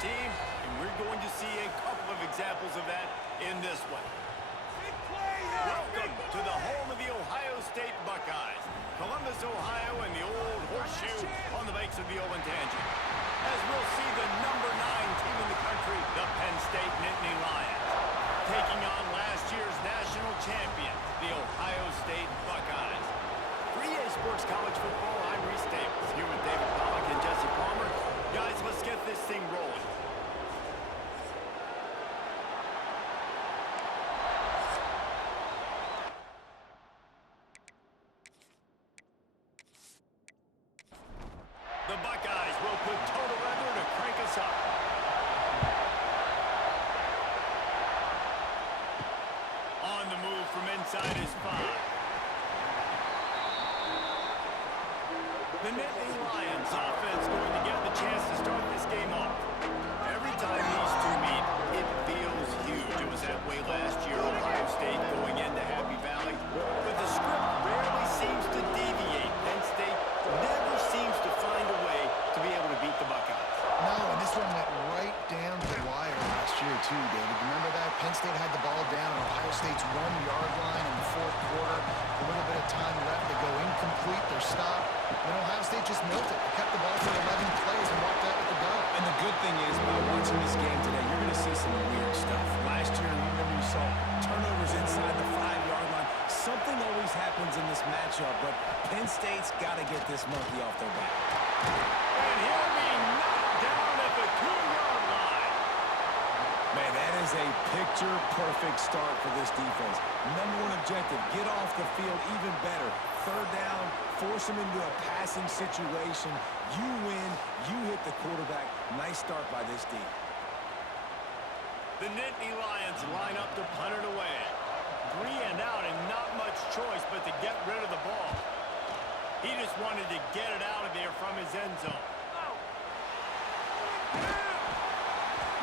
team, and we're going to see a couple of examples of that in this one. Welcome to the home of the Ohio State Buckeyes, Columbus, Ohio, and the old horseshoe on the banks of the Olentangy. As we'll see the number 9 team in the country, the Penn State Nittany Lions, taking on last year's national champion, the Ohio State Buckeyes. For EA Sports College Football, I'm Reese Davis, here with David Pollack and Jesse Palmer. Guys, let's get this thing rolling. The Buckeyes will put total weather to crank us up. On the move from inside his 5. The Nittany Lions offense going to get the chance to start this game off. Every time these two meet, it feels huge. It was that way last year, Ohio State going into Happy Valley. But the script rarely seems to deviate. Penn State never seems to find a way to be able to beat the Buckeyes. No, and this one went right down the wire last year too, David. Remember that? Penn State had the ball down on Ohio State's 1-yard line in the fourth quarter. A little bit of time left to go incomplete. Their stop. And Ohio State just milked it. They kept the ball for 11 plays and walked out with the dub. And the good thing is, by watching this game today, you're going to see some weird stuff. Last year, remember you saw turnovers inside the 5-yard line. Something always happens in this matchup, but Penn State's got to get this monkey off their back. And he'll be knocked down at the 2-yard line. Man, that is a picture-perfect start for this defense. Number 1 objective, get off the field even better. Third down, force them into a passing situation. You win, you hit the quarterback. Nice start by this D. The Nittany Lions line up to punt it away. 3 and out and not much choice but to get rid of the ball. He just wanted to get it out of there from his end zone.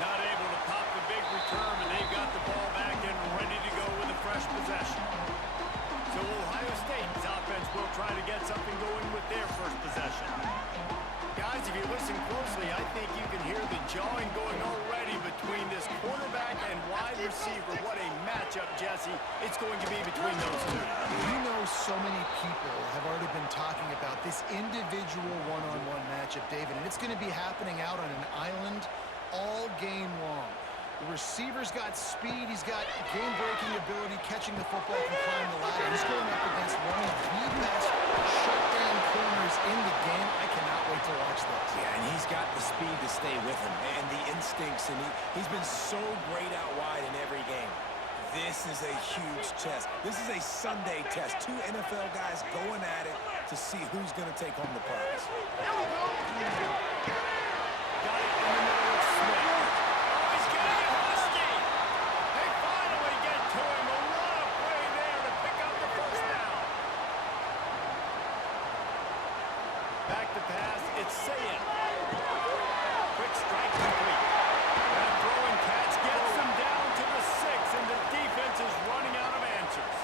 Not able to pop the big return, and they've got the ball back and ready to go with a fresh possession. So Ohio State's offense will try to get something going with their first possession. Guys, if you listen closely, I think you can hear the jawing going already between this quarterback and wide receiver. What a matchup, Jesse, it's going to be between those two. You know, so many people have already been talking about this individual one-on-one matchup, David, and it's going to be happening out on an island all game long. The receiver's got speed, he's got game-breaking ability, catching the football from climbing the ladder. He's going up against one of the best shutdown corners in the game. I cannot wait to watch this. Yeah, and he's got the speed to stay with him and the instincts, and he's been so great out wide in every game. This is a huge test. This is a Sunday test. 2 NFL guys going at it to see who's going to take home the prize. Got it in the middle of Smith. Oh, he's getting it husky. They finally get to him. A lot of play there to pick up the first down. Back to pass, it's Sayin. Quick strike complete. That throw and catch gets them down to the 6, and the defense is running out of answers.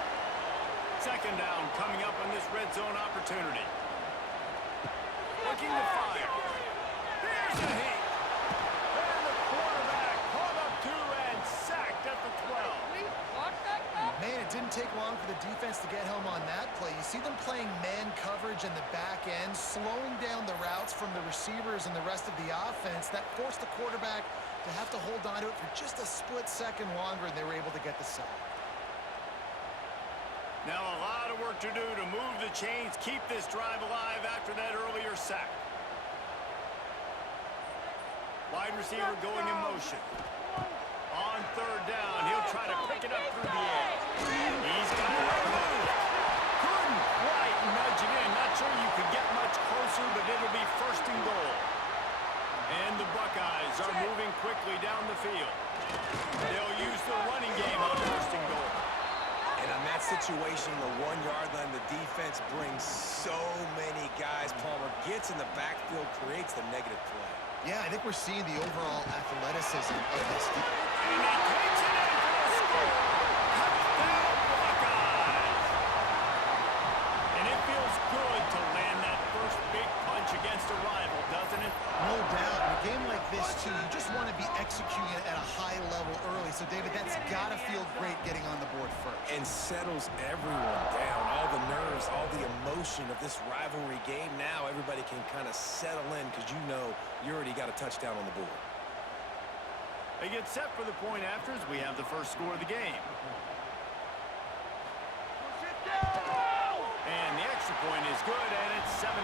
Second down coming up on this red zone opportunity. Looking to fire. Here's a hit. And the quarterback caught up to and sacked at the 12. Man, it didn't take long for the defense to get home on that play. You see them playing man coverage in the back end, slowing down the routes from the receivers and the rest of the offense. That forced the quarterback to have to hold on to it for just a split second longer, and they were able to get the sack. Now a lot of work to do to move the chains, keep this drive alive after that earlier sack. Wide receiver going in motion. On third down, he'll try to pick it up through the air. He's got it on the move. Couldn't quite nudge it in. Not sure you could get much closer, but it'll be first and goal. And the Buckeyes are moving quickly down the field. They'll use the running game on first and goal. And on that situation, the 1-yard line, the defense brings so many guys. Palmer gets in the backfield, creates the negative play. Yeah, I think we're seeing the overall athleticism of this defense. And he takes it in for a score. Touchdown, Buckeyes! And it feels good to land that first big punch against a rival, doesn't it? No doubt. In a game like this, too, you just want to got to feel great getting on the board first. And settles everyone down. All the nerves, all the emotion of this rivalry game. Now everybody can kind of settle in because you know you already got a touchdown on the board. They get set for the point after as we have the first score of the game. And the extra point is good, and it's 7-0.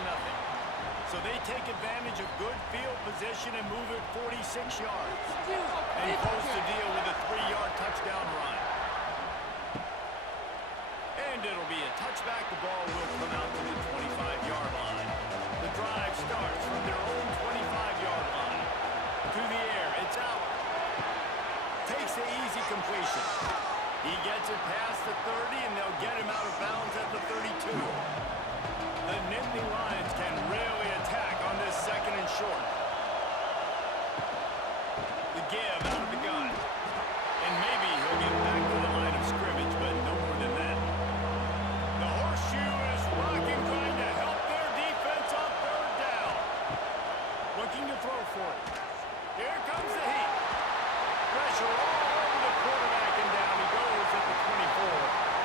So they take advantage of good field position and move it 46 yards. And close the deal with a 3-yard touchdown run. And it'll be a touchback. The ball will come out to the 25-yard line. The drive starts from their own 25-yard line. To the air, it's out. Takes the easy completion. He gets it past the 30, and they'll get him out of bounds at the 32. The Nittany Lions can really attack on this second and short. The give out of the gun. And maybe he'll get back to the line of scrimmage, but no more than that. The horseshoe is rocking, trying to help their defense on third down. Looking to throw for it. Here comes the heat. Pressure all over the quarterback, and down he goes at the 24.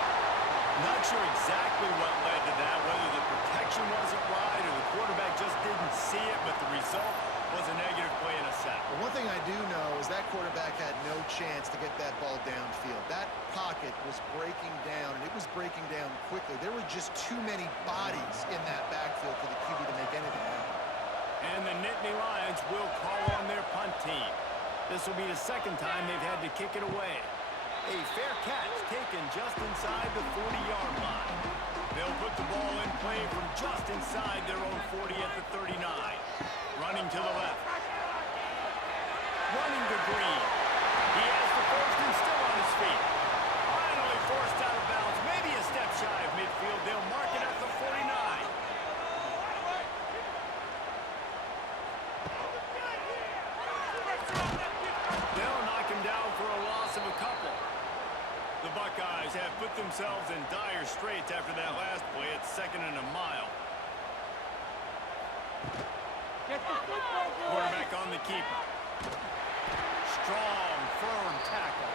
Not sure exactly what led to that, whether the protection wasn't right or the quarterback just didn't see it, but the result was a negative play and a sack. Well, one thing I do know is that quarterback had no chance to get that ball downfield. That pocket was breaking down, and it was breaking down quickly. There were just too many bodies in that backfield for the QB to make anything happen. And the Nittany Lions will call on their punt team. This will be the second time they've had to kick it away. A fair catch taken just inside the 40-yard line. They'll put the ball in play from just inside their own 40 at the 39. Running to the left. Running to Green. He has the first and still on his feet. Finally forced out of bounds. Maybe a step shy of midfield. They'll mark it at the 49. They'll knock him down for a loss of a couple. The Buckeyes have put themselves in dire straits after that last play. It's 2nd and a mile. Quarterback on the keeper. Strong, firm tackle.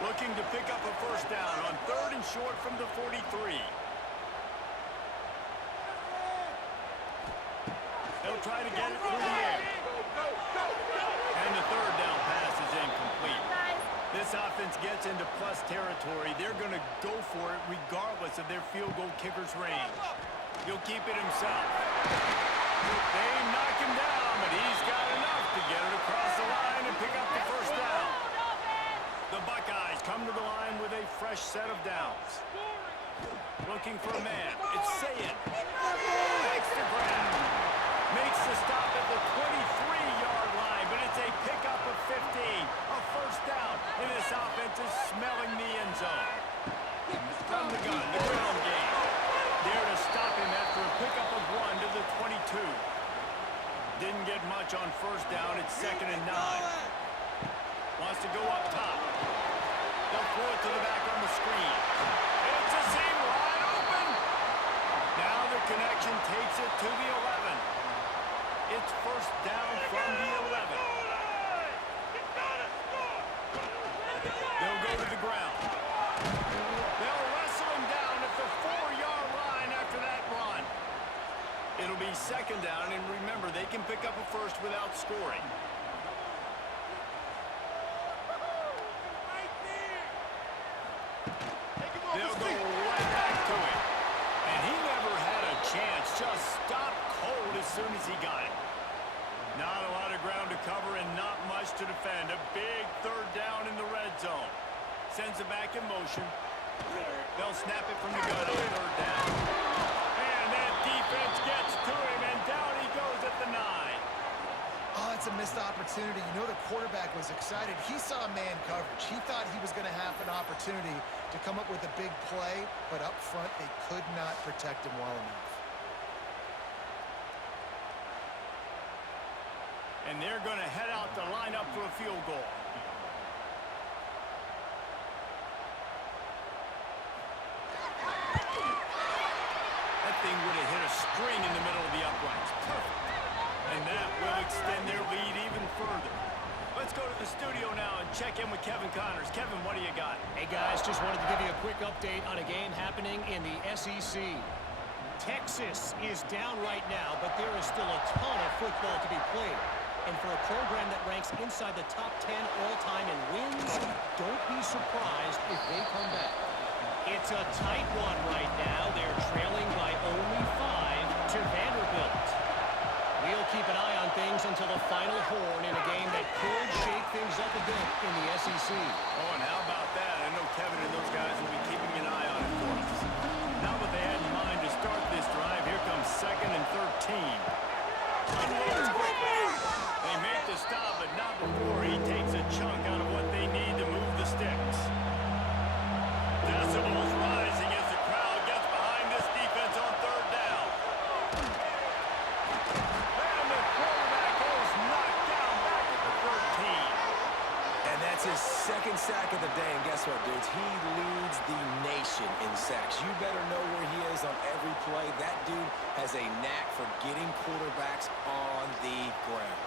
Looking to pick up a first down on 3rd and short from the 43. They'll try to get it through the air. And the 3rd down pass is incomplete. This offense gets into plus territory. They're going to go for it regardless of their field goal kicker's range. He'll keep it himself. They knock him down, but he's got enough to get it across the line and pick up the first down. The Buckeyes come to the line with a fresh set of downs. Looking for a man. It's Sayin. Makes the grab. Makes the stop at the 23-yard line, but it's a pickup of 15. A first down, and this offense is smelling the end zone. From the gun, the ground game. There to stop him after a pickup of 1 to the 22. Didn't get much on first down. It's 2nd and 9. Wants to go up top. They'll throw it to the back on the screen. It's a seam wide open. Now the connection takes it to the 11. It's first down from the 11. They'll go to the ground. They'll wrestle him down at the 4-yard line after that run. It'll be 2nd down, and remember, they can pick up a first without scoring. They'll go right back to him. And he never had a chance. Just stopped cold as soon as he got it. Not a lot of ground to cover and not much to defend. A big 3rd down in the red zone. Sends it back in motion. They'll snap it from the gun on 3rd down. And that defense gets to him, and down he goes at the 9. Oh, it's a missed opportunity. You know the quarterback was excited. He saw man coverage. He thought he was going to have an opportunity to come up with a big play, but up front they could not protect him well enough. And they're going to head out to line up for a field goal. That thing would have hit a string in the middle of the uprights. Perfect. And that will extend their lead even further. Let's go to the studio now and check in with Kevin Connors. Kevin, what do you got? Hey, guys, just wanted to give you a quick update on a game happening in the SEC. Texas is down right now, but there is still a ton of football to be played. And for a program that ranks inside the top 10 all-time in wins, don't be surprised if they come back. It's a tight one right now. They're trailing by only 5 to Vanderbilt. We'll keep an eye on things until the final horn in a game that could shake things up a bit in the SEC. Oh, and how about that? I know Kevin and those guys will be keeping an eye on it for us. Now what they had in mind to start this drive, here comes 2nd and 13. Unloads quickly. They make the stop, but not before he takes a chunk out of what they need to move the sticks. Decibels rising as the crowd gets behind this defense on 3rd down. And the quarterback goes knocked down back at the 13. And that's his 2nd sack of the day. And guess what, dudes? He leads the nation in sacks. You better know where he is on every play. That dude has a knack for getting quarterbacks on the ground.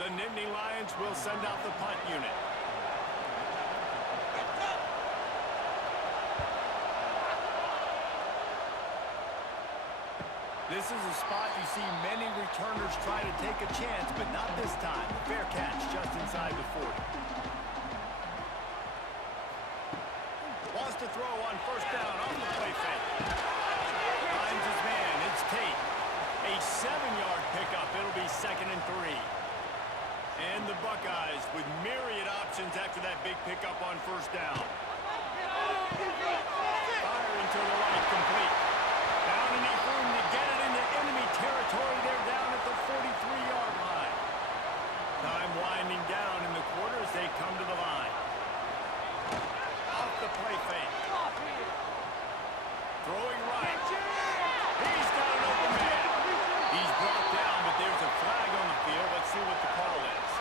The Nittany Lions will send out the punt unit. This is a spot you see many returners try to take a chance, but not this time. The fair catch just inside the 40. Wants to throw on 1st down off the play fake. Finds his man. It's Tate. A 7-yard pickup. It'll be 2nd and 3. And the Buckeyes with myriad options after that big pickup on 1st down. Firing to the right, complete. Down enough room to get it into enemy territory. They're down at the 43-yard line. Time winding down in the quarter as they come to the line. Off the play fake. Throwing right. He's got an open man. He's brought down, but there's a flag on the field. Let's see what the call is.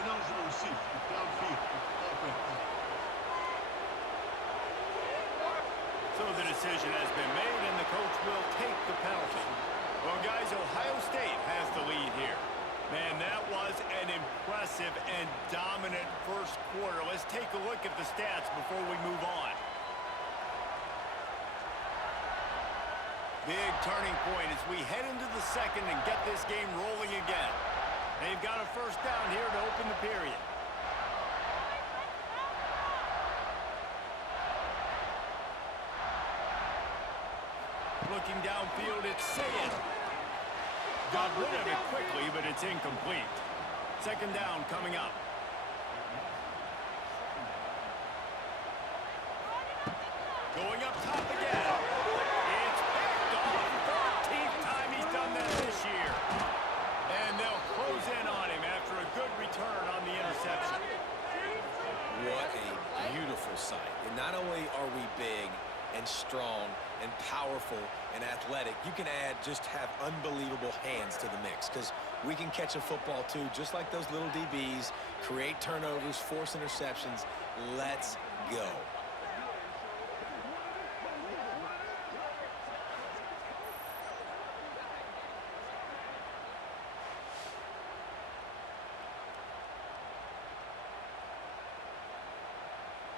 Ineligible receipt. Downfield. So the decision has been made, and the coach will take the penalty. Well, guys, Ohio State has the lead here. Man, that was an impressive and dominant first quarter. Let's take a look at the stats before we move on. Big turning point as we head into the 2nd and get this game rolling again. They've got a 1st down here to open the period. Looking downfield, it's Sayed. Got rid of it quickly, but it's incomplete. 2nd down coming up. Going up top again. It's picked off. 13th time he's done that this year. And they'll close in on him after a good return on the interception. What a beautiful sight. And not only are we big and strong and powerful and athletic, you can just have unbelievable hands to the mix, because we can catch a football too, just like those little DBs, create turnovers, force interceptions. Let's go.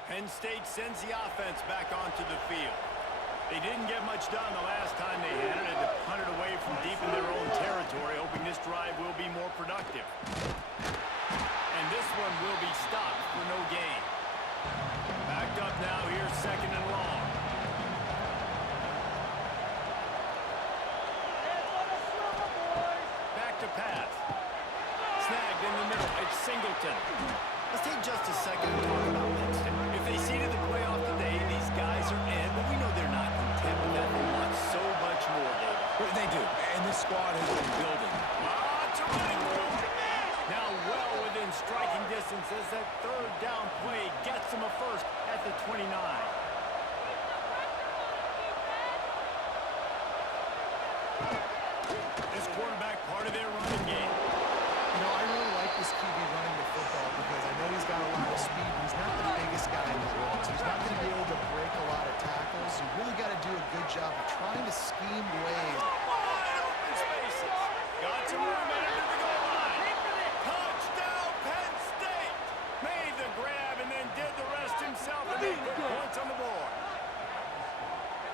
Penn State sends the offense back onto the field. They didn't get much done the last time they had it. Had to punt it away from deep in their own territory, hoping this drive will be more productive. And this one will be stopped for no gain. Backed up now here, 2nd and long. Back to pass. Snagged in the middle. It's Singleton. Let's take just a second to talk about Penn State. If they seeded the playoff today, these guys are in, but we know they're not content with that. They want so much more, David. Well, they do, and this squad has been building. Lots of running room. Now well within striking distance as that 3rd down play gets them a 1st at the 29. This quarterback part of their running game. You know, I really like this QB running the football because I know he's got a lot of speed, but he's not the biggest guy in the world, so he's not going to be able to break a lot of tackles. You really got to do a good job of trying to scheme ways. Wide open spaces. Got some room under the goal line. Touchdown, Penn State. Made the grab and then did the rest himself, and they put points on the board.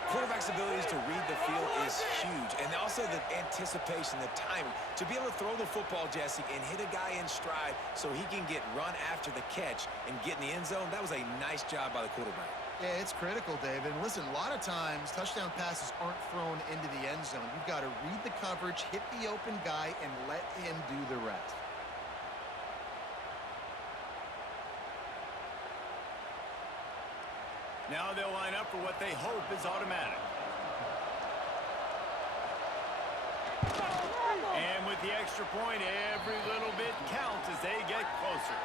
Quarterback's abilities to read the field is huge, and also the anticipation, the timing. To be able to throw the football, Jesse, and hit a guy in stride so he can get run after the catch and get in the end zone, that was a nice job by the quarterback. Yeah, it's critical, David. And listen, a lot of times touchdown passes aren't thrown into the end zone. You've got to read the coverage, hit the open guy, and let him do the rest. Now they'll line up for what they hope is automatic. And with the extra point, every little bit counts as they get closer.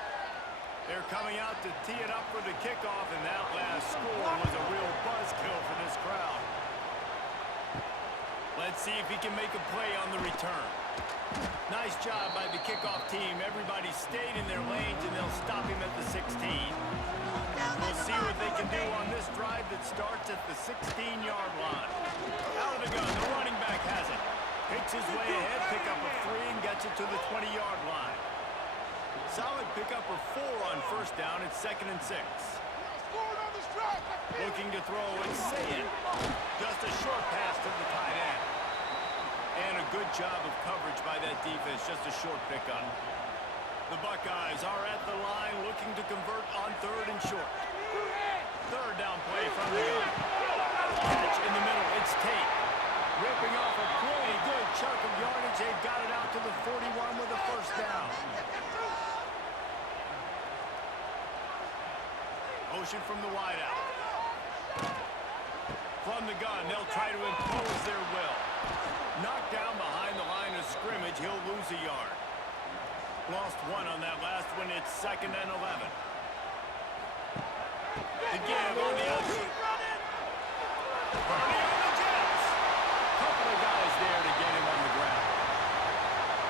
They're coming out to tee it up for the kickoff, and that last score was a real buzzkill for this crowd. Let's see if he can make a play on the return. Nice job by the kickoff team. Everybody stayed in their lanes, and they'll stop him at the 16. We'll see what they can do on this drive that starts at the 16-yard line. Out of the gun, the running back has it. Picks his way ahead, pick up a 3, and gets it to the 20-yard line. Solid pickup of 4 on first down. It's 2nd and 6. Looking to throw, it's Sayin. Just a short pass to the tight end. And a good job of coverage by that defense, just a short pickup. The Buckeyes are at the line looking to convert on 3rd and short. 3rd down play from the gun. Catch in the middle, it's Tate. Ripping off a pretty good chunk of yardage. They've got it out to the 41 with a first down. Motion from the wideout. From the gun, they'll try to impose their will. Knocked down behind the line of scrimmage, he'll lose a yard. Lost 1 on that last one, it's 2nd and 11. The give on the outside. Purdy on the Jets. Couple of guys there to get him on the ground.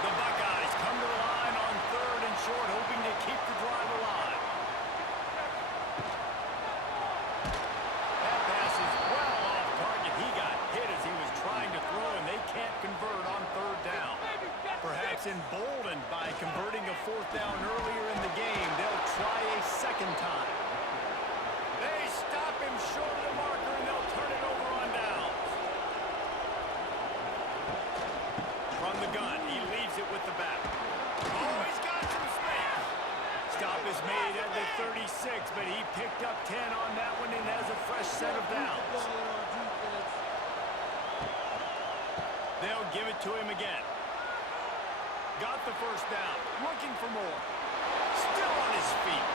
The Buckeyes come to the line on 3rd and short, hoping to keep the drive alive. That pass is well off target. He got hit as he was trying to throw, and they can't convert on 3rd down. Perhaps emboldened by converting a 4th down earlier in the game, they'll try a 2nd time. They stop him short of the marker, and they'll turn it over on downs. From the gun, he leaves it with the back. Oh, he's got some space. Stop is made at the 36, but he picked up 10 on that one and has a fresh set of downs. They'll give it to him again. Got the first down, looking for more. Still on his feet.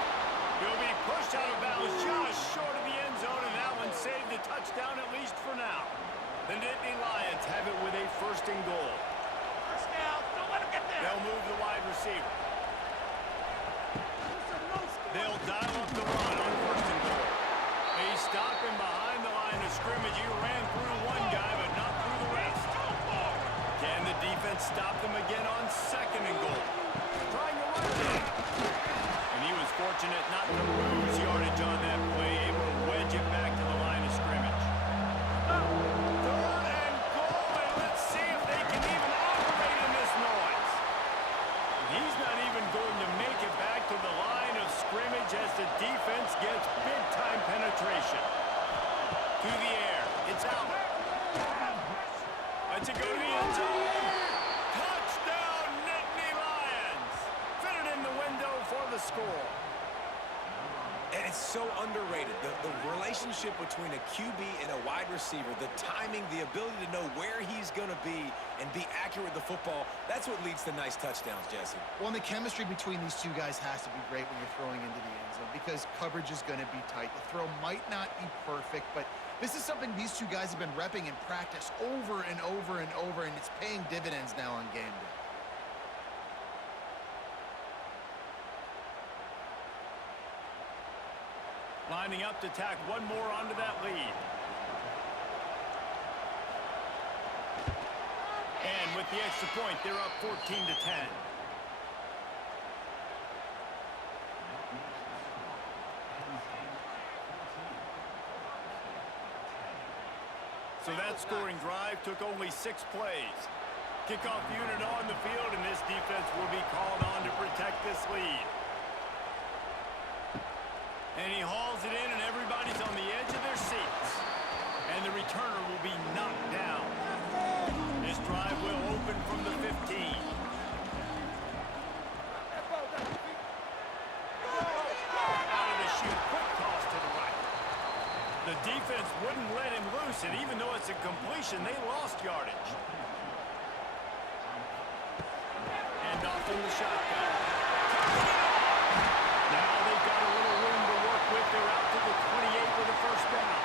He'll be pushed out of bounds just short of the end zone, and that one saved a touchdown at least for now. The Nittany Lions have it with a 1st and goal. First down, don't let him get there. They'll move the wide receiver. They'll dial up the run on 1st and goal. They stop him behind the line of scrimmage. He ran through one guy, but not through the rest. Can the defense stop them again on 2nd and goal? Trying to run it. And he was fortunate not to lose yardage on that play, able to wedge it back to the line of scrimmage. 3rd and goal, and let's see if they can even operate in this noise. He's not even going to make it back to the line of scrimmage as the defense gets big-time penetration. To the air, it's out. Let's it go to the end zone. Touchdown, Nittany Lions. Fit it in the window for the score. And it's so underrated. The relationship between a QB and a wide receiver, the timing, the ability to know where he's going to be and be accurate with the football, that's what leads to nice touchdowns, Jesse. Well, and the chemistry between these two guys has to be great when you're throwing into the end zone because coverage is going to be tight. The throw might not be perfect, but this is something these two guys have been repping in practice over and over and over, and it's paying dividends now on game day. Lining up to tack one more onto that lead. And with the extra point, they're up 14-10. low-scoring drive took only 6 plays. Kickoff unit on the field, and this defense will be called on to protect this lead. And he hauls it in, and everybody's on the edge of their seats. And the returner will be knocked down. This drive will open from the 15. Out of the chute, quick toss to the right. The defense wouldn't let him loose, and even though it's a completion, they lost yardage. And off in the shotgun. Now they've got a little room to work with. They're out to the 28 with a first down.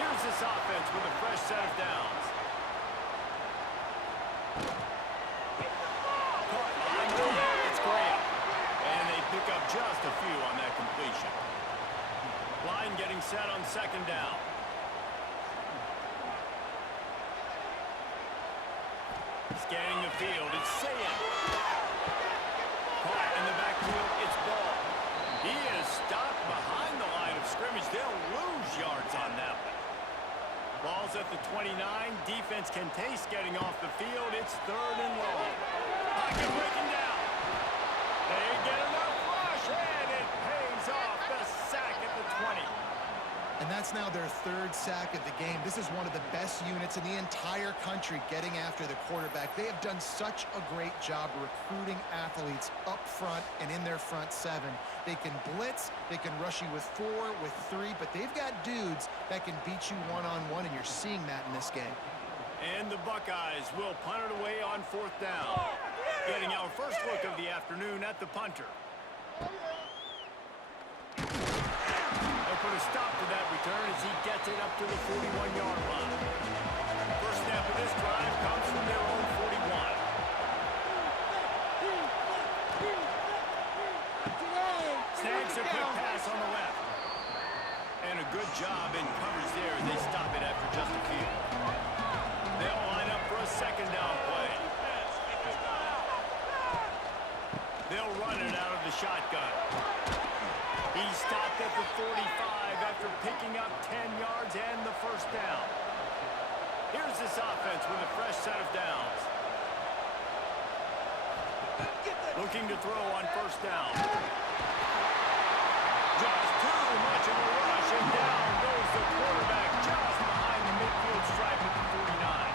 Here's this offense with a fresh set of downs. Caught behind the line. It's Graham. And they pick up just a few on that completion. Line getting set on second down. Scanning the field, it's Sayan. Caught in the backfield, it's Ball. He is stopped behind the line of scrimmage. They'll lose yards on that one. Ball's at the 29. Defense can taste getting off the field. It's 3rd and long. Pocket breaking down. They get enough rush, and it pays off. The sack at the 20. And that's now their 3rd sack of the game. This is one of the best units in the entire country getting after the quarterback. They have done such a great job recruiting athletes up front and in their front 7. They can blitz, they can rush you with 4, with 3, but they've got dudes that can beat you one-on-one, and you're seeing that in this game. And the Buckeyes will punt it away on 4th down. Getting our first look of the afternoon at the punter. Put a stop to that return as he gets it up to the 41-yard line. First snap of this drive comes from their own 41. Snags a quick pass on the left. And a good job in coverage there as they stop it after just a few. They'll line up for a second down play. They'll run it out of the shotgun. He stopped at the 45 after picking up 10 yards and the first down. Here's this offense with a fresh set of downs. Looking to throw on first down. Just too much of a rush, and down goes the quarterback just behind the midfield stripe at the 49.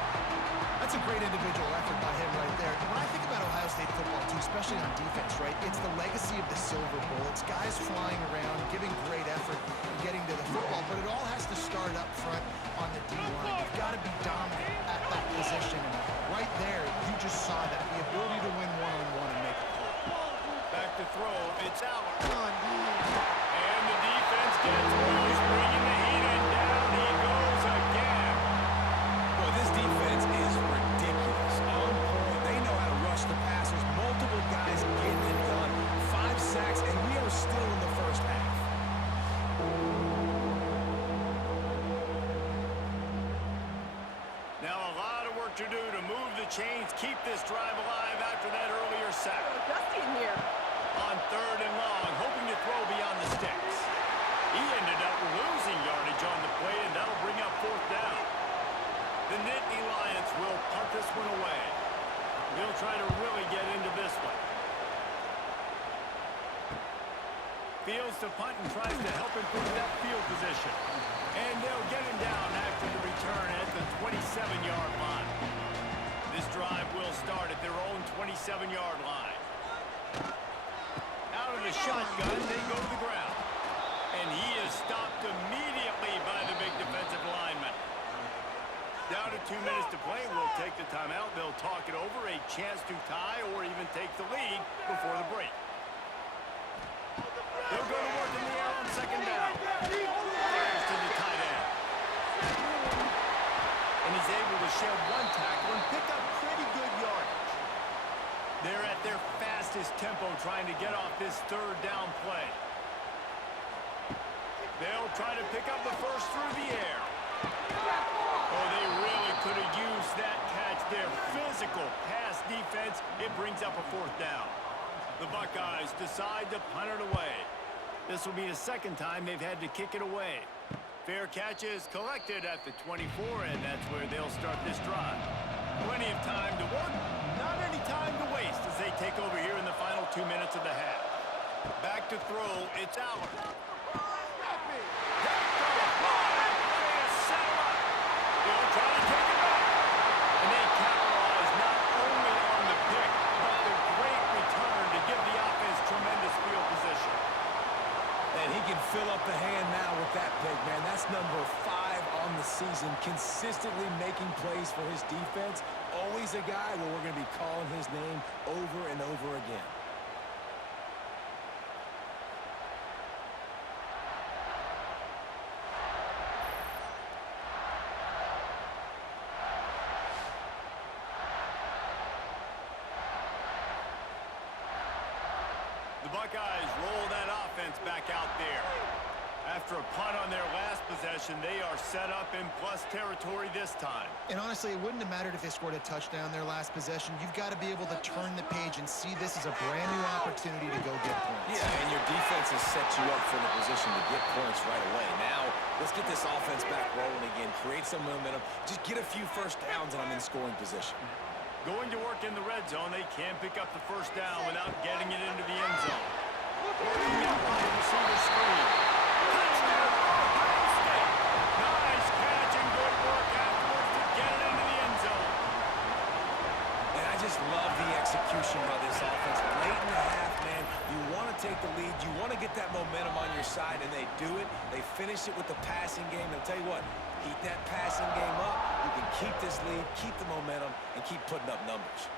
That's a great individual effort by him right there. When I think about Ohio State football, too, especially on defense, right, it's the legacy of the Silver Bowl. It's guys flying around, giving great effort, and getting to the football, but it all has to start up front on the D-line. You've got to be dominant at that position, and right there, you just saw that, the ability to win one-on-one and make a play. Back to throw, it's Allen. And the defense gets loose, bringing the heat, and down he goes again. Boy, this defense is ridiculous. On point, they know how to rush the passers. Multiple guys getting it done. 5 sacks, and we are still in the first half. Now a lot of work to do to move the chains, keep this drive alive after that earlier sack. Dusty in here. On 3rd and long, hoping to throw beyond the sticks. He ended up losing yardage on the play, and that'll bring up 4th down. The Nittany Lions will punt this one away. They'll try to really get into this one. Fields to punt and tries to help improve that field position. And they'll get him down after the return at the 27-yard line. This drive will start at their own 27-yard line. Out of the shotgun, they go to the ground. And he is stopped immediately by the big defensive lineman. Down to 2 minutes to play. We'll take the timeout. They'll talk it over. A chance to tie or even take the lead before the break. They'll go to work in the air on second down. Fires to the tight end. And he's able to shed 1 tackle and pick up pretty good yardage. They're at their fastest tempo trying to get off this 3rd down play. They'll try to pick up the first through the air. Oh, they really could have used that catch there. Physical pass defense. It brings up a 4th down. The Buckeyes decide to punt it away. This will be the 2nd time they've had to kick it away. Fair catch is collected at the 24, and that's where they'll start this drive. Plenty of time to work, not any time to waste as they take over here in the final 2 minutes of the half. Back to throw, it's Aller. They'll try to take it back. And they capitalize not only on the pick, but the great return to give the offense tremendous field position. And he can fill up the hand now with that pick, man. That's number 5 on the season, consistently making plays for his defense. Always a guy where we're going to be calling his name over and over again. The Buckeyes roll that offense back out there. After a punt on their last possession, they are set up in plus territory this time. And honestly, it wouldn't have mattered if they scored a touchdown their last possession. You've got to be able to turn the page and see this as a brand new opportunity to go get points. Yeah, and your defense has set you up for the position to get points right away. Now, let's get this offense back rolling again, create some momentum, just get a few first downs, and I'm in scoring position. Going to work in the red zone, they can pick up the first down without getting it into the end zone. Working out wide receiver screen. Touchdown, Penn State. Nice catch and good work afterwards to get it into the end zone. And I just love the execution by this offense. Late in the half, man, you want to take the lead, you want to get that momentum on your side, and they do it. They finish it with the passing game. And I'll tell you what, keep that passing game up. You can keep this lead, keep the momentum, and keep putting up numbers.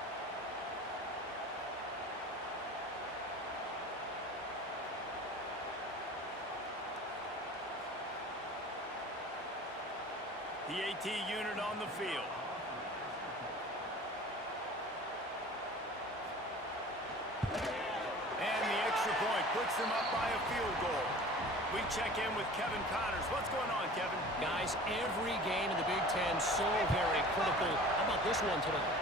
The AT unit on the field. And the extra point puts them up by a field goal. We check in with Kevin Connors. What's going on, Kevin? Guys, every game in the Big Ten so very critical. How about this one tonight?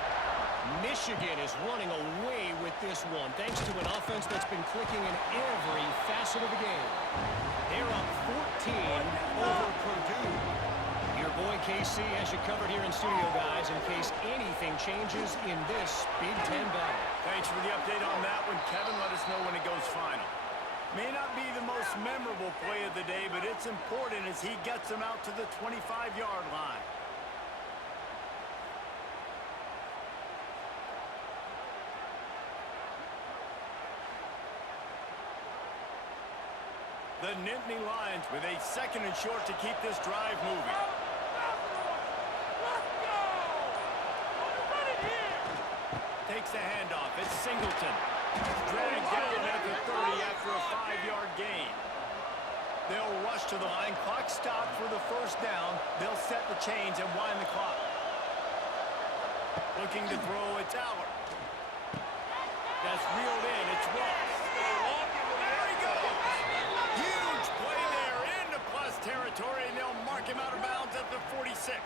Michigan is running away with this one thanks to an offense that's been clicking in every facet of the game. They're up 14 over Purdue. Your boy KC has you covered here in studio, guys, in case anything changes in this Big Ten battle. Thanks for the update on that one, Kevin. Let us know when it goes final. May not be the most memorable play of the day, but it's important as he gets them out to the 25-yard line. The Nittany Lions with a second and short to keep this drive moving. Takes the handoff. It's Singleton. Dragged down at the 30 after a 5-yard gain. They'll rush to the line. Clock stopped for the first down. They'll set the chains and wind the clock. Looking to throw, it's Aller. That's reeled in. It's Ross. There he goes. Huge play there into plus territory, and they'll mark him out of bounds at the 46.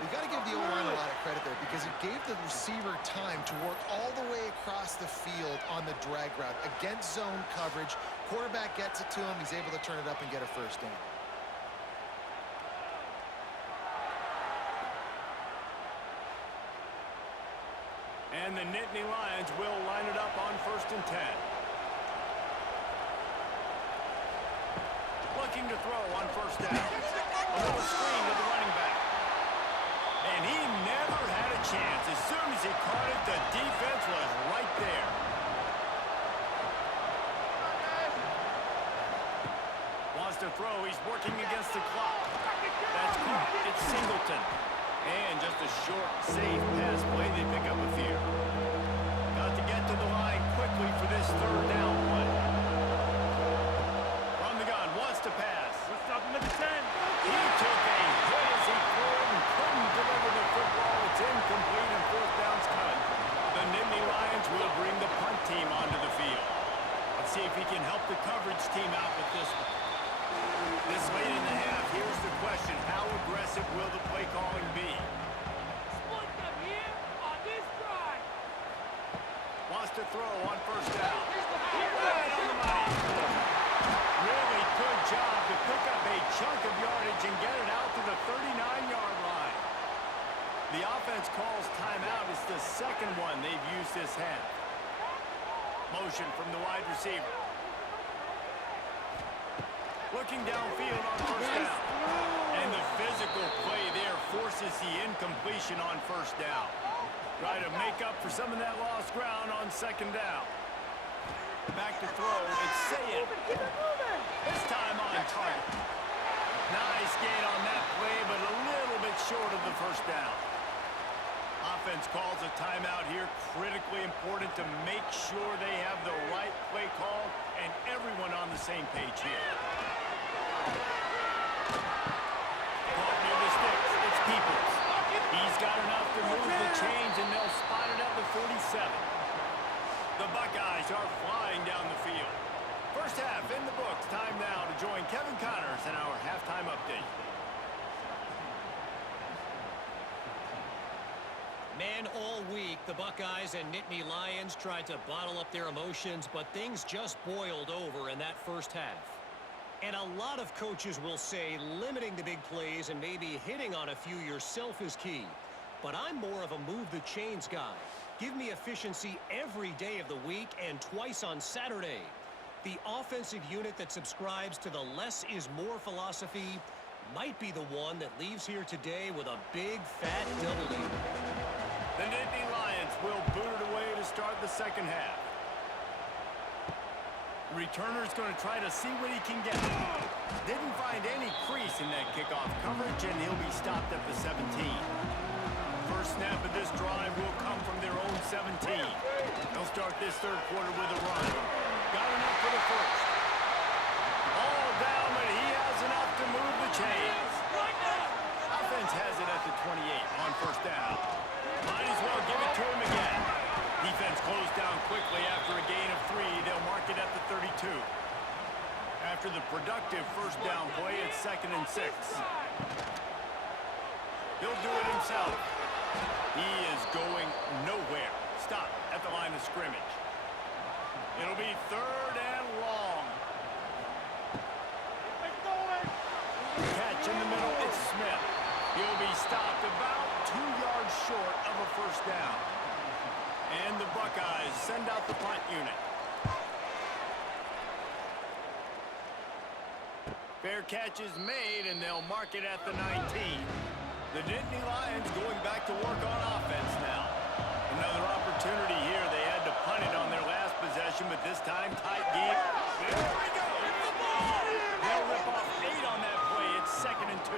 We've got to give the O-line a lot of credit there because it gave the receiver time to work all the way across the field on the drag route against zone coverage. Quarterback gets it to him. He's able to turn it up and get a first down. And the Nittany Lions will line it up on 1st and 10. Looking to throw on first down. A little screen to the running back. And he never had a chance. As soon as he caught it, the defense was right there. Wants to throw. He's working against the clock. That's caught. It's Singleton. And just a short, safe pass play. They pick up a few. Got to get to the line quickly for this third down play. From the gun, wants to pass. What's up, number 10? He took a hit as he threw it and couldn't deliver the football. It's incomplete and fourth down's cut. The Nittany Lions will bring the punt team onto the field. Let's see if he can help the coverage team out with this one. This late in the half, here's the question. How aggressive will the play calling be? Split them here on this drive. Wants to throw on first down. Right on the money. Really good job to pick up a chunk of yardage and get it out to the 39-yard line. The offense calls timeout. It's the second one they've used this half. Motion from the wide receiver. Looking downfield on first down. And the physical play there forces the incompletion on first down. Try to make up for some of that lost ground on second down. Back to throw. It's Sayed. This time on target. Nice gain on that play, but a little bit short of the first down. Offense calls a timeout here. Critically important to make sure they have the right play call and everyone on the same page here. Caught near the sticks. It's Peoples. He's got enough to move the chains, and they'll spot it at the 47. The Buckeyes are flying down the field. First half in the books. Time now to join Kevin Connors in our halftime update. Man, all week, the Buckeyes and Nittany Lions tried to bottle up their emotions, but things just boiled over in that first half. And a lot of coaches will say limiting the big plays and maybe hitting on a few yourself is key. But I'm more of a move the chains guy. Give me efficiency every day of the week and twice on Saturday. The offensive unit that subscribes to the less is more philosophy might be the one that leaves here today with a big, fat W. The Nittany Lions will boot it away to start the second half. Returner's going to try to see what he can get. Didn't find any crease in that kickoff coverage, and he'll be stopped at the 17. First snap of this drive will come from their own 17. They'll start this third quarter with a run. Got enough for the first. All down, but he has enough to move the chains. Offense has it at the 28 on first down. Might as well give it to him again. Defense closed down quickly after a gain of 3. They'll mark it at the 32. After the productive first down play, it's 2nd and 6. He'll do it himself. He is going nowhere. Stop at the line of scrimmage. It'll be 3rd and long. Catch in the middle. It's Smith. He'll be stopped about 2 yards short of a first down. And the Buckeyes send out the punt unit. Fair catch is made, and they'll mark it at the 19. The Nittany Lions going back to work on offense now. Another opportunity here. They had to punt it on their last possession, but this time tight game. There we go. They'll rip off 8 on that play. It's 2nd and 2.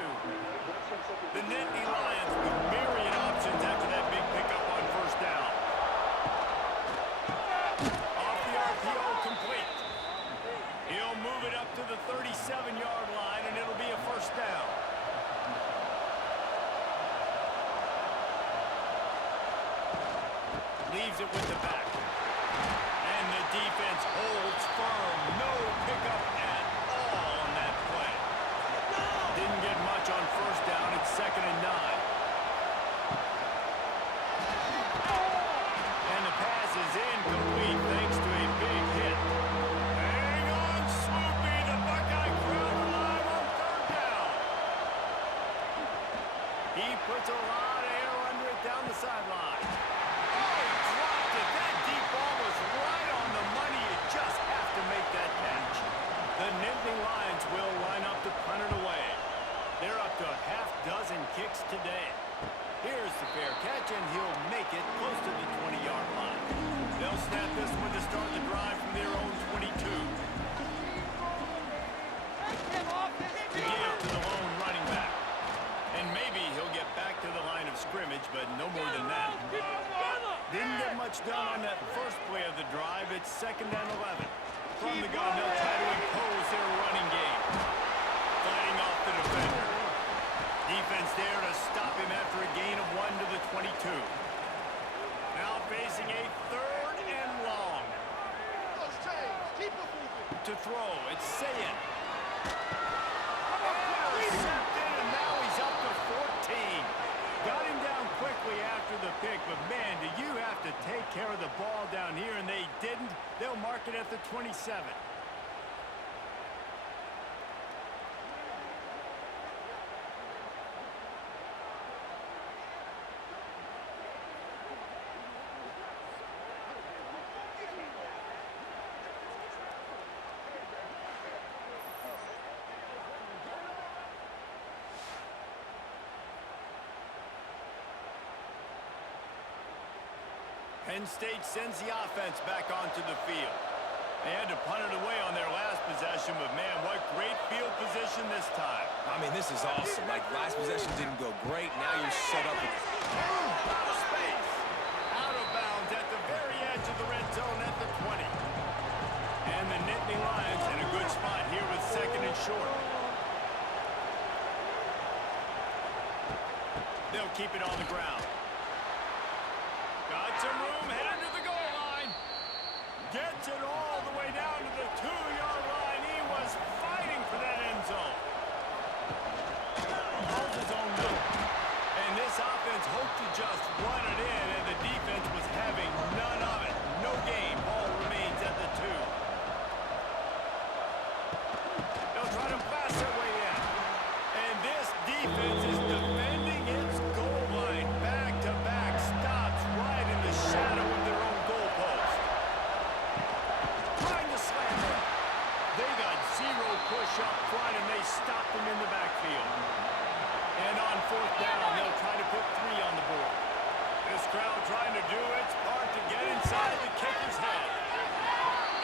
The Nittany Lions with myriad options after that big pickup on first down. Off the RPO, complete. He'll move it up to the 37-yard line, and it'll be a first down. Leaves it with the back. And the defense holds firm. No pickup at all on that play. Didn't get much on first down. It's 2nd and 9. And the pass is incomplete thanks to a big hit. Hang on, Swoopy. The Buckeye crowd alive on 3rd down. He puts a lot of air under it down the sideline. Oh, he dropped it. That deep ball was right on the money. You just have to make that catch. The Nittany Lions will line up to punt it away. They're up to a half-dozen kicks today. Here's the fair catch, and he'll make it close to the 20-yard line. They'll snap this one to start the drive from their own 22. To give to the lone running back. And maybe he'll get back to the line of scrimmage, but no more than that. Didn't get much done on that first play of the drive. It's 2nd and 11. From the gun, they'll try to impose their running game. Fighting off the defender. Defense there to stop him after a gain of 1 to the 22. Now facing a 3rd and long. To throw, it's Sayed. Intercepted, and now he's up to 14. Got him down quickly after the pick, but man, do you have to take care of the ball down here, and they didn't. They'll mark it at the 27. Penn State sends the offense back onto the field. They had to punt it away on their last possession, but man, what great field position this time. I mean, this is awesome. Like, last possession didn't go great. Now you're set up. Out of space. Out of bounds at the very edge of the red zone at the 20. And the Nittany Lions in a good spot here with second and short. They'll keep it on the ground. Got some room, headed to the goal line. Gets it all the way down to the 2-yard line. He was fighting for that end zone. Holds his own number. And this offense hoped to just run it in, and the defense was having none of it. No game. Ball remains at the 2. They'll try to pass their way in. And this defense is defending its goal line. Back-to-back stops right in the shadow of their own goal post. Trying to slam them. They got zero push up front, and they stopped them in the backfield. And on fourth down, they'll try to put 3 on the board. This crowd trying to do its part to get inside the kicker's head.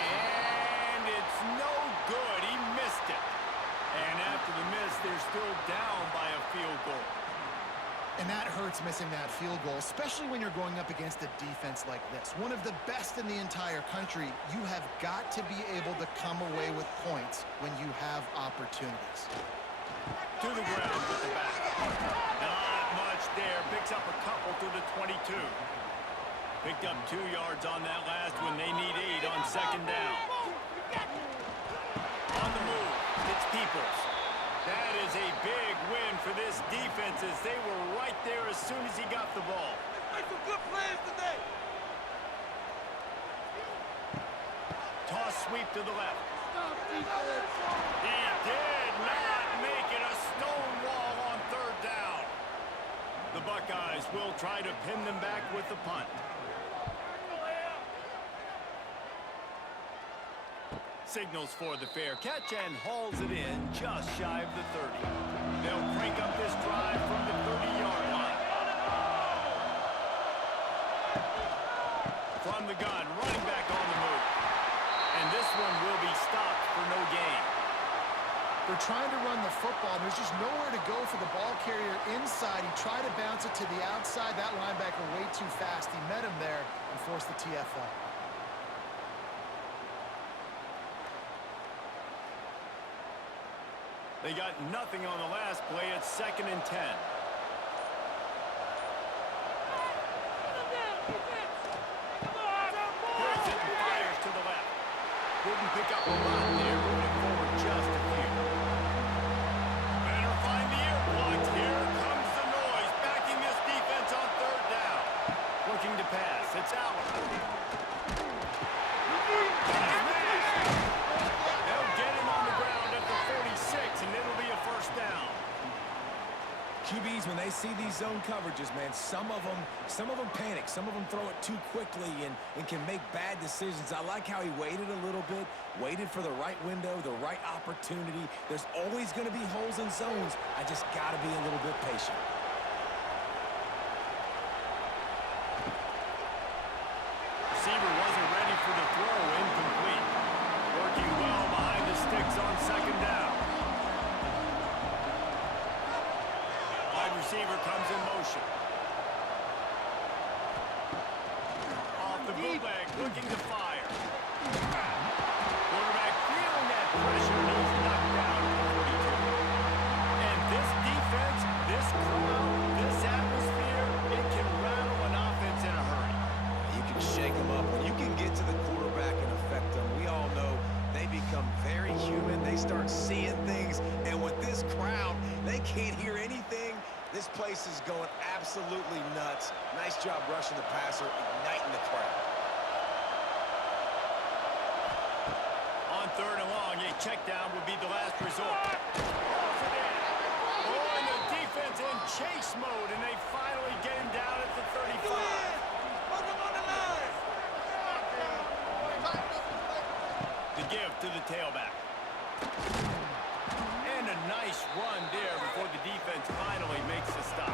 And it's no good. He missed it. And after the miss, they're still down by a field goal. And that hurts, missing that field goal, especially when you're going up against a defense like this. One of the best in the entire country. You have got to be able to come away with points when you have opportunities. To the ground with the back. Not much there. Picks up a couple to the 22. Picked up 2 yards on that last one. They need 8 on second down. On the move, it's Peoples. That is a big win for this defense as they were right there as soon as he got the ball. Make some good plays today. Toss sweep to the left. Stop defense. He did not make it a stone wall on third down. The Buckeyes will try to pin them back with the punt. Signals for the fair catch and hauls it in just shy of the 30. They'll crank up this drive from the 30-yard line. From the gun, running back on the move. And this one will be stopped for no gain. They're trying to run the football. There's just nowhere to go for the ball carrier inside. He tried to bounce it to the outside. That linebacker way too fast. He met him there and forced the TFL. They got nothing on the last play. It's 2nd and 10. Put him down, defense. Come on. Pulls it and fires to the left. Didn't pick up a lot there, moving forward just a few. Better find the ear plugs. Here comes the noise, backing this defense on third down. Looking to pass. It's Allen. They'll get him on the ground at the 46, and it'll be a first down. QBs, when they see these zone coverages, man, some of them panic. Some of them throw it too quickly and can make bad decisions. I like how he waited a little bit, waited for the right window, the right opportunity. There's always going to be holes in zones. I just got to be a little bit patient. Receiver wasn't ready for the throw, incomplete. Working well behind the sticks on second down. Wide receiver comes in motion. Off the bootleg, looking to fire. Quarterback feeling that pressure, and he's knocked down at the 42. And this defense, this crowd, this atmosphere, it can rattle an offense in a hurry. You can shake them up. When you can get to the quarterback and affect them, we all know they become very human. They start seeing things. And with this crowd, they can't hear anything. This place is going absolutely nuts. Nice job rushing the passer, igniting the crowd. On third and long, a check down would be the last resort. Balls it in. Oh, and the defense in chase mode, and they finally get him down at the 35. Put him on the line. The give to the tailback. And a nice run there before the defense finally makes the stop.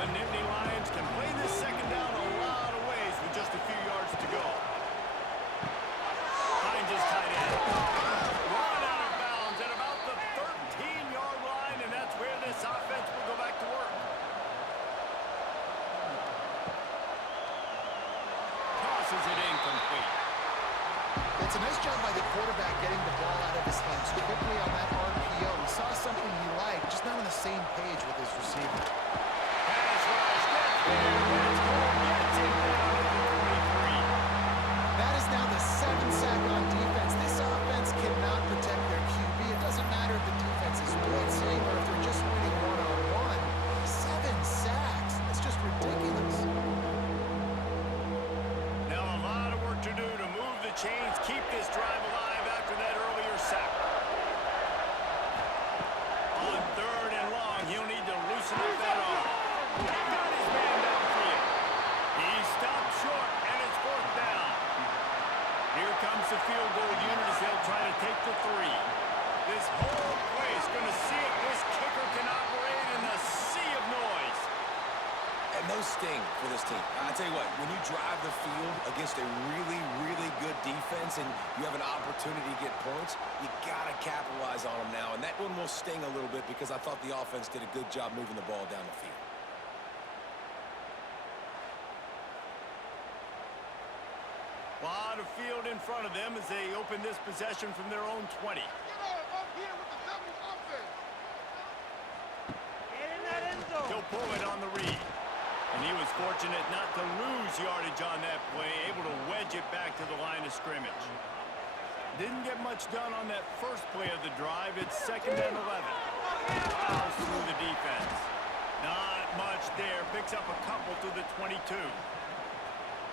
The Nittany Lions can play this second down a lot of ways It's a nice job by the quarterback getting the ball out of his hands quickly on that RPO. He saw something he liked, just not on the same page with his receiver. Pass rush, gets there, gets home, gets it down at the 23. That is now the 7th sack on defense. This offense cannot protect their QB. It doesn't matter if the defense is blitzing or if they're just winning one-on-one. 7 sacks. That's just ridiculous. Now a lot of work to do to move the chains, keep this drive alive after that earlier sack. On 3rd and long, he'll need to loosen up that arm. Got his man downfield. He stopped short, and it's 4th down. Here comes the field goal unit as they'll try to take the 3. This whole play is going to see if this kicker can operate in the sea of noise. And those sting for this team. I tell you what, when you drive the field against a really, really good defense and you have an opportunity to get points, you got to capitalize on them now. And that one will sting a little bit because I thought the offense did a good job moving the ball down the field. A lot of field in front of them as they open this possession from their own 20. He'll pull it on the read. And he was fortunate not to lose yardage on that play, able to wedge it back to the line of scrimmage. Didn't get much done on that first play of the drive. It's 2nd and 11. Fouls through the defense. Not much there. Picks up a couple to the 22.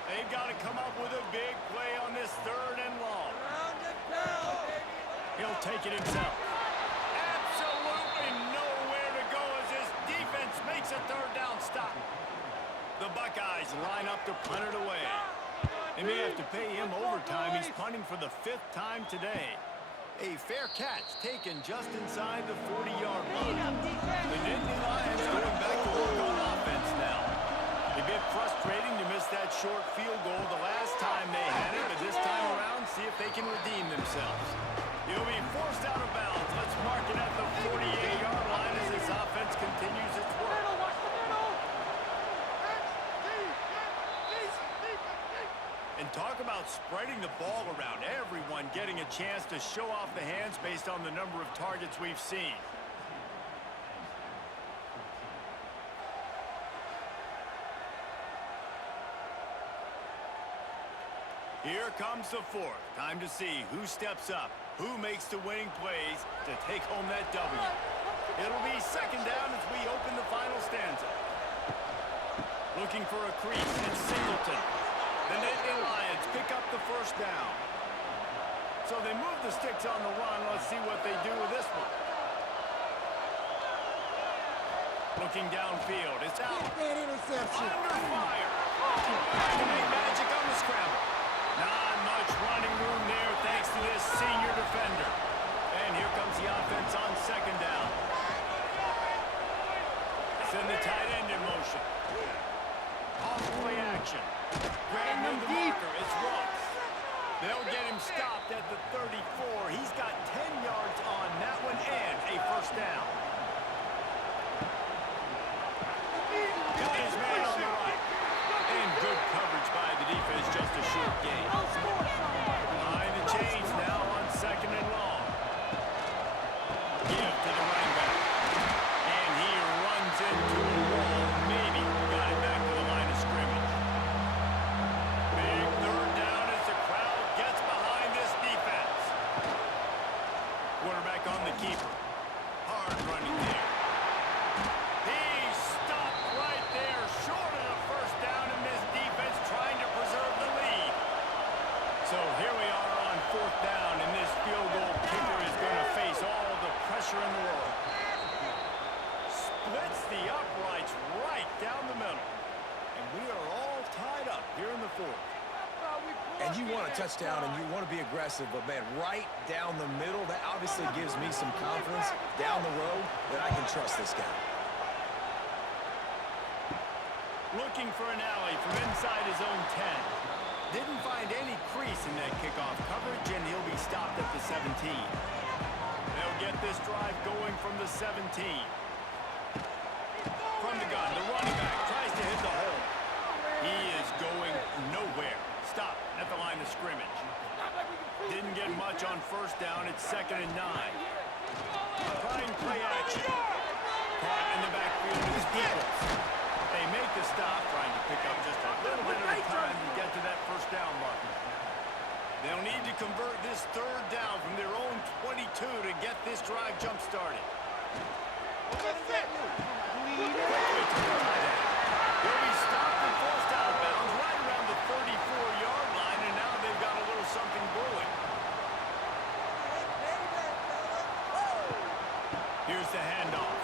They've got to come up with a big play on this 3rd and long. He'll take it himself. Absolutely nowhere to go as this defense makes a 3rd down stop. The Buckeyes line up to punt it away. They may have to pay him overtime. He's punting for the 5th time today. A fair catch taken just inside the 40-yard line. The Nittany Lions going back to work on offense now. A bit frustrating to miss that short field goal the last time they had it, but this time around, see if they can redeem themselves. He'll be forced out of bounds. Let's mark it at the 48-yard line as this offense continues its work. And talk about spreading the ball around. Everyone getting a chance to show off the hands based on the number of targets we've seen. Here comes the 4th. Time to see who steps up, who makes the winning plays to take home that W. It'll be 2nd down as we open the final stanza. Looking for a crease, it's Singleton. The Nittany Lions pick up the 1st down. So they move the sticks on the run. Let's see what they do with this one. Looking downfield. It's out. Interception. Under fire. Trying to make magic on the scramble. Not much running room there thanks to this senior defender. And here comes the offense on 2nd down. Send the tight end in motion. Off play action. Grabbing the marker, it's Ross. They'll get him stopped at the 34. He's got 10 yards on that one and a 1st down. Got his man on the right. And good coverage by the defense, just a short gain. Behind the chains now on 2nd and long. Give to the running back. And he runs into a wall. Maybe got it back to the line of scrimmage. Big 3rd down as the crowd gets behind this defense. Quarterback on the keeper. Hard running there. He stopped right there, short of the 1st down, and this defense trying to preserve the lead. So here we are on 4th down, and this field goal kicker is going to face all the pressure in the world. Splits the uprights right down the middle. And we are all tied up here in the 4th. And you want a touchdown and you want to be aggressive, but, man, right down the middle, that obviously gives me some confidence down the road that I can trust this guy. Looking for an alley from inside his own 10. Didn't find any crease in that kickoff coverage, and he'll be stopped at the 17. They'll get this drive going from the 17. From the gun, the running back tries to hit the hole. He is going nowhere. Stop at the line of scrimmage. switch on first down. It's 2nd and 9. Trying play action. Caught in the backfield is Peoples. They make the stop, trying to pick up just a little bit of time to get to that first down marker. They'll need to convert this 3rd down from their own 22 to get this drive jump-started. Quickly to the tight end. He'll be stopped and forced out of bounds right around the 34-yard line, and now they've got a little something brewing. Here's the handoff.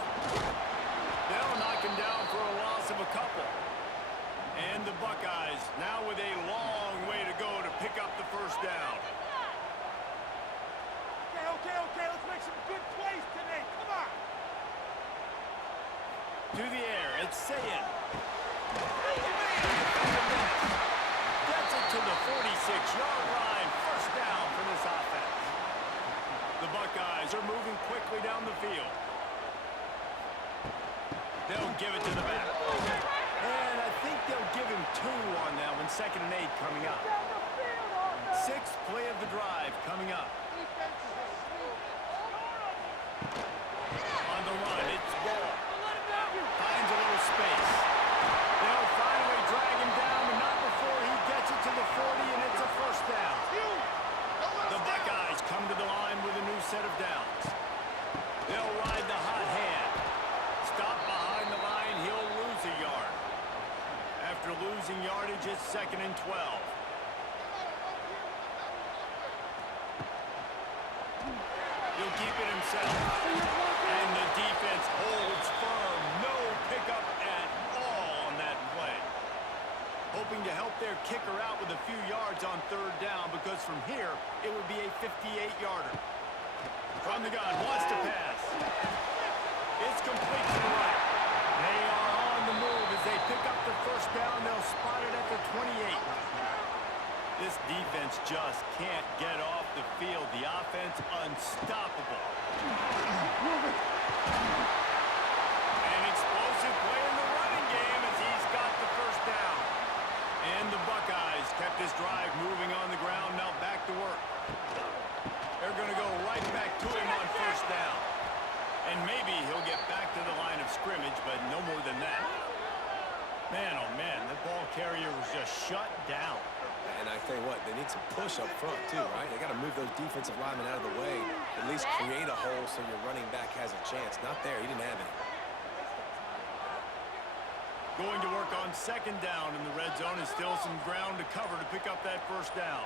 They'll knock him down for a loss of a couple. And the Buckeyes now with a long way to go to pick up the first down. Okay, let's make some good plays today. Come on. To the air, it's Sayin. Gets it to the 46-yard line. First down for this offense. The Buckeyes are moving quickly down the field. They'll give it to the back. And I think they'll give him 2 on that one. 2nd and 8 coming up. 6th play of the drive coming up. On the run, it's Ball. Finds a little space. They'll finally drag him down, but not before he gets it to the 40, and it's a first down. The Buckeyes come to the line with a new set of downs. They'll ride the hot hand. Stop behind the line, he'll lose a yard. After losing yardage, it's 2nd and 12. He'll keep it himself. And the defense holds firm. No pickup at all on that play. Hoping to help their kicker out with a few yards on 3rd down, because from here, it would be a 58-yarder. From the gun, wants to pass. It's complete to the right. They are on the move as they pick up the first down. They'll spot it at the 28. This defense just can't get off the field. The offense unstoppable. An explosive play in the running game as he's got the first down. And the Buckeyes kept this drive moving on the ground. Now back to work. They're going to go right back to him on first down. And maybe he'll get back to the line of scrimmage, but no more than that. Man, oh man, the ball carrier was just shut down. And I tell you what, they need some push up front too, right? They got to move those defensive linemen out of the way, at least create a hole so your running back has a chance. Not there, he didn't have it. Going to work on 2nd down in the red zone, is still some ground to cover to pick up that first down.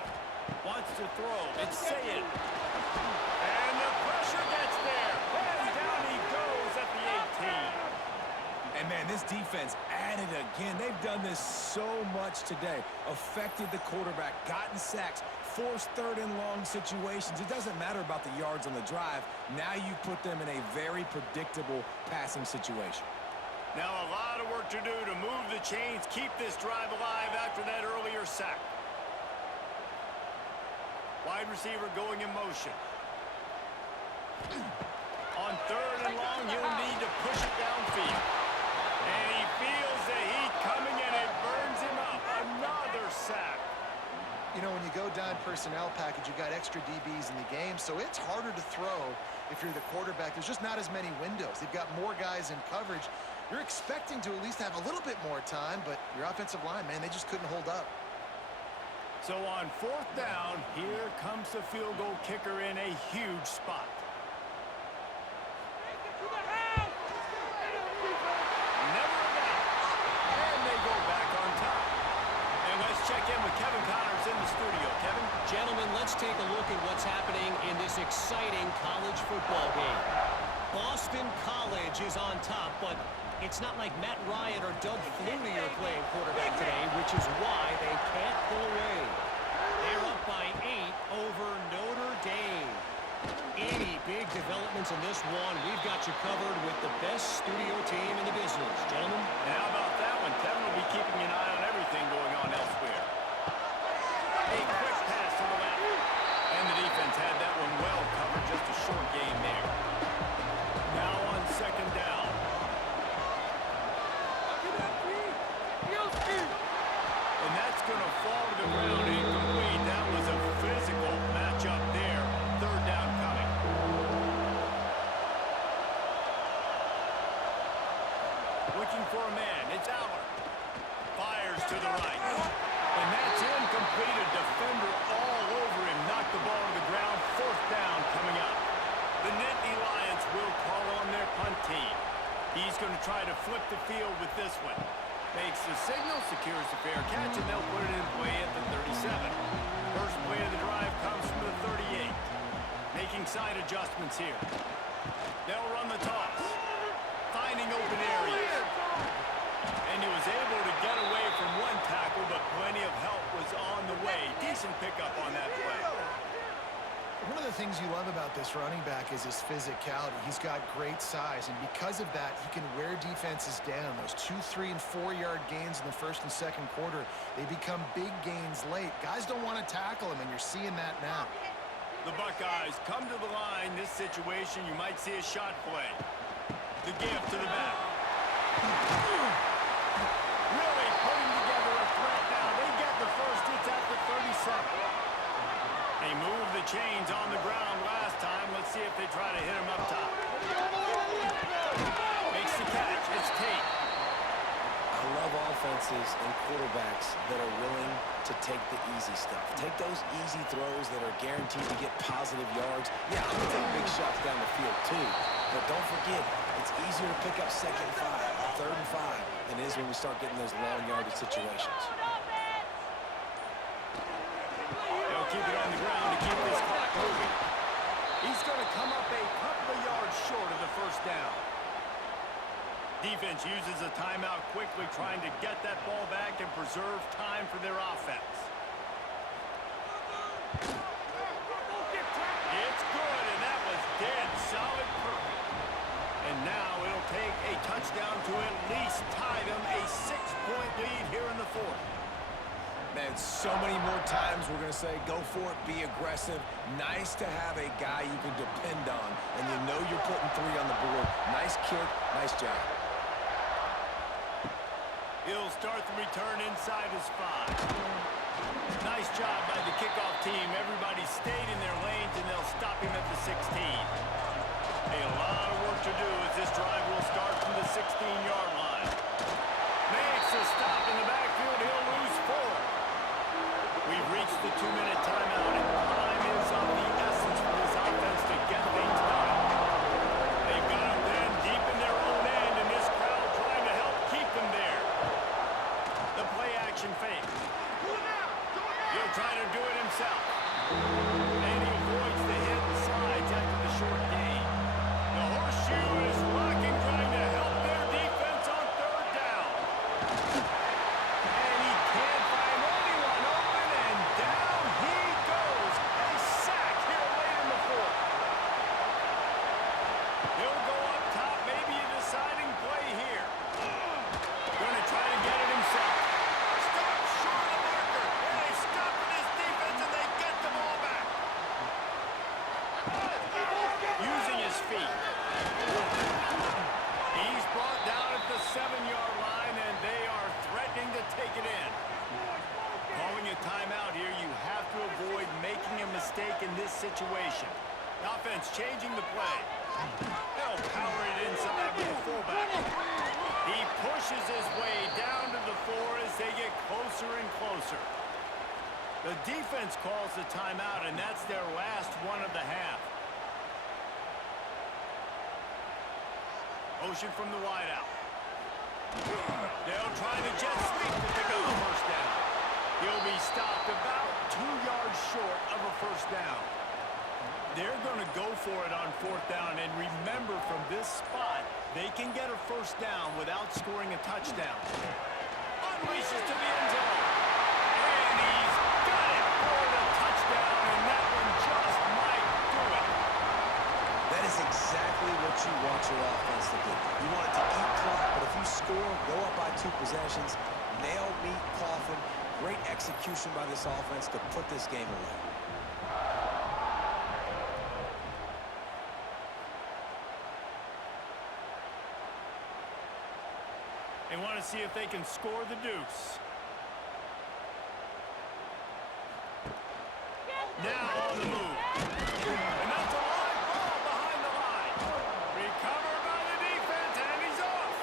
Wants to throw, it's Sayin. And the pressure gets there. And down he goes at the 18. And man, this defense added again. They've done this so much today. Affected the quarterback, gotten sacks, forced 3rd and long situations. It doesn't matter about the yards on the drive. Now you put them in a very predictable passing situation. Now a lot of work to do to move the chains, keep this drive alive after that earlier sack. Wide receiver going in motion. On 3rd and long, he'll need to push it downfield. And he feels the heat coming, and it burns him up. Another sack. You know, when you go down personnel package, you've got extra DBs in the game, so it's harder to throw if you're the quarterback. There's just not as many windows. They've got more guys in coverage. You're expecting to at least have a little bit more time, but your offensive line, man, they just couldn't hold up. So on 4th down, here comes the field goal kicker in a huge spot. Never a doubt. And they go back on top. And let's check in with Kevin Connors in the studio. Kevin? Gentlemen, let's take a look at what's happening in this exciting college football game. Boston College is on top, but it's not like Matt Ryan or Doug Flutie are playing quarterback today, which is why they can't pull away. They're up by 8 over Notre Dame. Any big developments in this one, we've got you covered with the best studio team in the business. Gentlemen? And how about that one? Kevin will be keeping an eye on everything going on elsewhere. A quick pass to the left. And the defense had that one well covered. Just a short game there. Now on 2nd down. And that's going to fall to the ground incomplete. That was a physical matchup there. looking for a man. It's Aller. Fires to the right. And that's incomplete. A defender all over him. Knocked the ball to the ground. Fourth down coming up. The Nittany Lions will call on their punt team. He's going to try to flip the field with this one. Makes the signal, secures the fair catch, and they'll put it in play at the 37. First play of the drive comes from the 38. Making side adjustments here. They'll run the toss. Finding open areas. And he was able to get away from one tackle, but plenty of help was on the way. Decent pickup on that play. One of the things you love about this running back is his physicality. He's got great size, and because of that, he can wear defenses down. Those 2, 3, and 4-yard gains in the first and second quarter, they become big gains late. Guys don't want to tackle him, and you're seeing that now. The Buckeyes come to the line. This situation, you might see a shot play. The give to the back. Really putting together a threat now. They get the first. It's at the 37. They moved the chains on the ground last time. Let's see if they try to hit him up top. Makes the catch. It's Tate. I love offenses and quarterbacks that are willing to take the easy stuff. Take those easy throws that are guaranteed to get positive yards. Yeah, I'm going to take big shots down the field too. But don't forget, it's easier to pick up 2nd and 5, 3rd and 5 than it is when we start getting those long yardage situations. They'll keep it on the ground to keep this clock moving. He's going to come up a couple of yards short of the first down. Defense uses a timeout quickly, trying to get that ball back and preserve time for their offense. It's good, and that was dead solid perfect. And now it'll take a touchdown to at least tie them a 6-point lead here in the fourth. Man, so many more times we're going to say, go for it, be aggressive. Nice to have a guy you can depend on, and you know you're putting 3 on the board. Nice kick, nice job. He'll start the return inside his 5. Nice job by the kickoff team. Everybody stayed in their lanes, and they'll stop him at the 16. A lot of work to do as this drive will start from the 16-yard line. Makes a stop in the backfield. He'll lose 4. We've reached the 2-minute timeout, and time is of the essence for this offense to get things done. They've got them then deep in their own end, and this crowd trying to help keep them there. The play-action fake. He'll try to do it himself. And he avoids the hit and slides after the short gain. The horseshoe is rocking, trying to help their defense on 3rd down. And he can't find anyone open, and down he goes. A sack here late in the fourth. He'll go up top, maybe a deciding play here. Going to try to get it himself. Stop short of the marker. And they stop in his defense, and they get the ball back. Using his feet. He's brought down at the 7-yard line, and they are threatening to take it in. Calling a timeout here, you have to avoid making a mistake in this situation. The offense changing the play. They'll power it inside with the fullback. He pushes his way down to the 4 as they get closer and closer. The defense calls the timeout, and that's their last one of the half. Motion from the wideout. They'll try the jet sweep to pick up the first down. He'll be stopped about 2 yards short of a first down. They're going to go for it on 4th down, and remember, from this spot, they can get a first down without scoring a touchdown. Unleashes to the end zone. And he's got it for the touchdown, and that one just might do it. That is exactly what you want your offense to do. You want it to eat clock, but if you score, go up by 2 possessions, nail, meet, coffin. Great execution by this offense to put this game away. They want to see if they can score the deuce. Now on the move. And that's a live ball behind the line. Recovered by the defense, and he's off.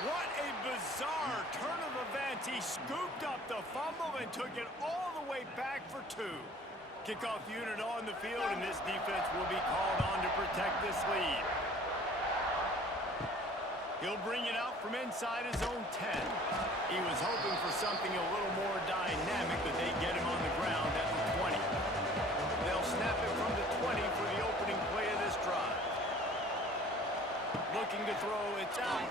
What a bizarre turn of events. He scooped up the fumble and took it all the way back for two. Kickoff unit on the field, and this defense will be called on to protect this lead. He'll bring it out from inside his own 10. He was hoping for something a little more dynamic, but they get him on the ground at the 20. They'll snap it from the 20 for the opening play of this drive. Looking to throw, it's out.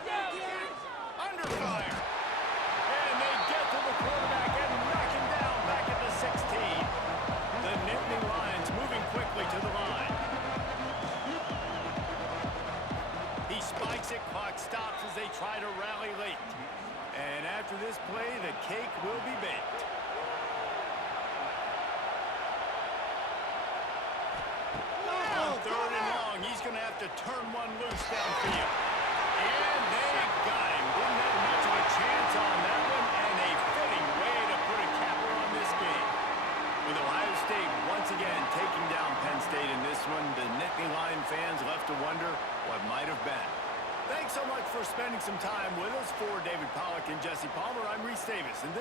Under fire. And they get to the quarterback and knock him down back at the 16. The Nittany Lions moving quickly to the line. He spikes it, clock stops as they try to rally late. And after this play, the cake will be baked. On third and long, he's going to have to turn one loose downfield. And they got him. Didn't have much of a chance on that one, and a fitting way to put a capper on this game. With Ohio State once again taking down Penn State in this one, the Nittany Lion fans left to wonder what might have been. Thanks so much for spending some time with us. For David Pollack and Jesse Palmer, I'm Reese Davis, and this